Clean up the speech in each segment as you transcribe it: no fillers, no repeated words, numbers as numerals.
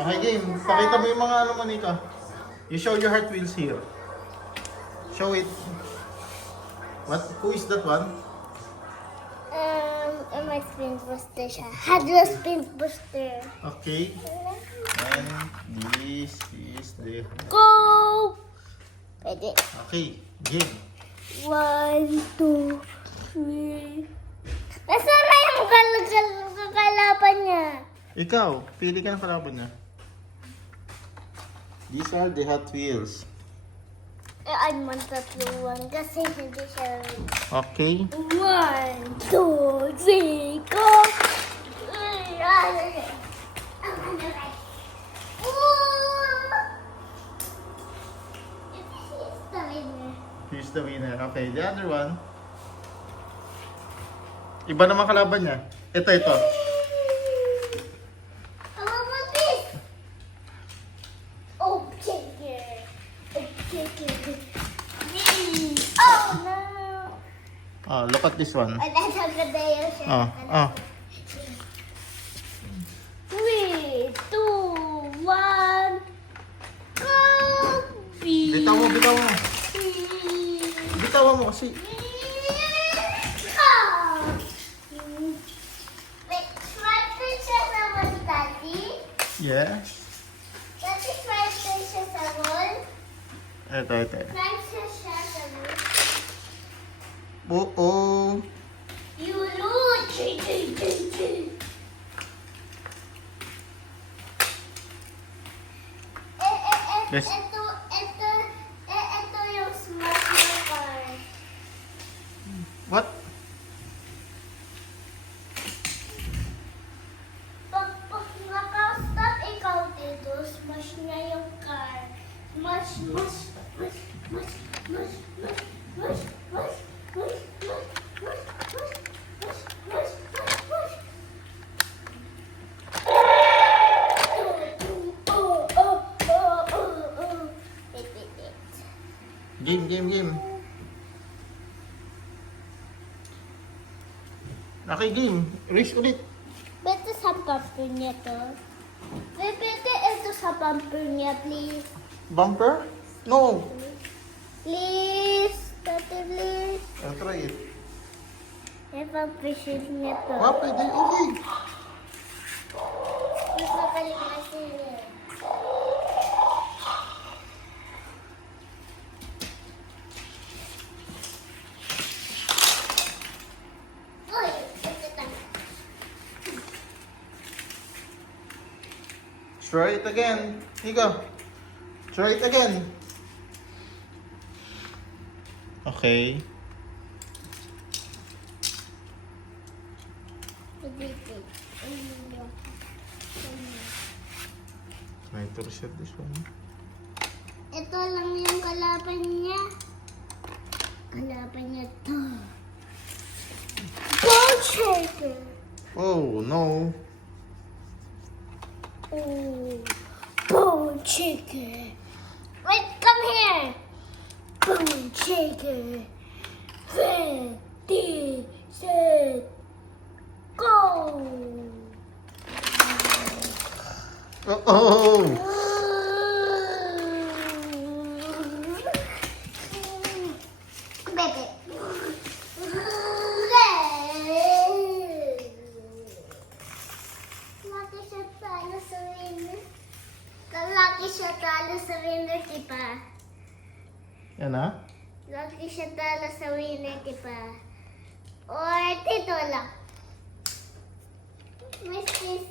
Okay, game. Pakita mo yung mga ano mo, Nika. You show your Hot Wheels here. Show it. What? Who is that one? My spin booster siya. Had the spin booster. Okay. And this is the... Go! Pwede. Okay, game. 1, 2, 3. Nasaan na yung kakalaban niya? Ikaw, pili ka ng kalaban niya. These are the Hot Wheels. I'm on tatluan kasi hindi siya. Okay. 1, 2, 3, go! Here's the winner. Okay, the other one. Iba naman kalaban niya. Ito. Oh no! Oh, look at this one. That's how good they are. Oh. 3, 2, 1, go! Bitawan mo. Bitawan mo kasi. Wait, try Princess Amon, Daddy. Yes. Daddy, try Princess Amon. Ito. Princess Amon. Oo. You lose. Yes. Ito yung smart na car. What? Pag naka-stop ikaw dito, smash niya yung car. Smash. Game. Okay, game. Race ulit. Bete sa bumper niya to. Bete ito sa bumper niya, please. Bumper? No. Please. Tate, please. I'll try it. Ipag-appreciate niya to. Pwede. Okay. Mas mabalik na sila. Uy! Try it again. Ika. Try it again. Okay. Try to reset this one. Ito lang yung kalaban niya. Kalaban niya to. Bone shaker. Oh, no. Oh, bone shaker. Wait, come here. Bone shaker. Ready, set, go. Oh. Bebe. Laki siya talo sa winner. Laki siya talo sa winner, tipa. Yan na. Laki siya talo sa winner, tipa. Or tito lang. May space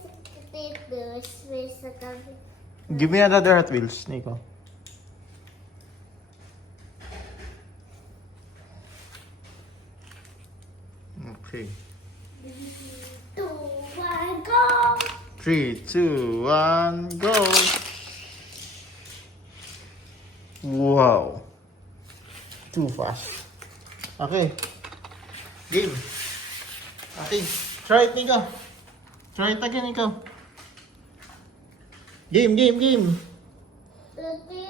tito. Space sa tabi. Give me another Hot Wheels, Nico. Okay. 2, 1, go! 3, 2, 1, go! Wow. Too fast. Okay. Game. Okay. Try it, Nico. Try it again, Nico. Game. Tati!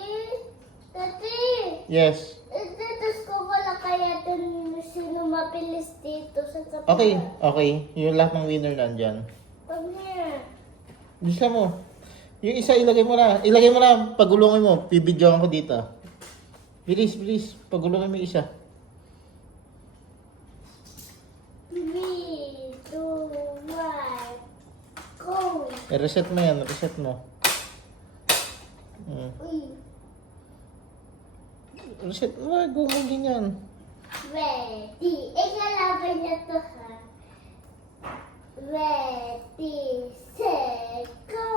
Yes. Dito ko wala kaya dun sino mabilis dito sa sapatos. Okay. Yung lahat ng winner nandyan. Come here. Bisa mo. Yung isa ilagay mo na. Ilagay mo na. Pagulungin mo. Bibidyoan ko dito. Bilis, bilis. Pagulungin mo yung isa. 3, 2, 1, go! Reset mo yan. Reset mo. Uy, Reset mo. Gumagin yan. ready. Ikalaban niya to ha. Ready, set, go!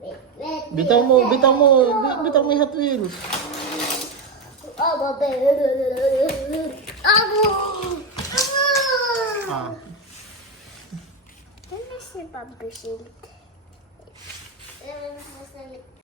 Wait, ready, Bitaw mo. set, Bitaw mo. go! Bitaw mo yung Hot Wheels. Oh, babe. Ako! Ako! Ah. Ano si Papa Shield?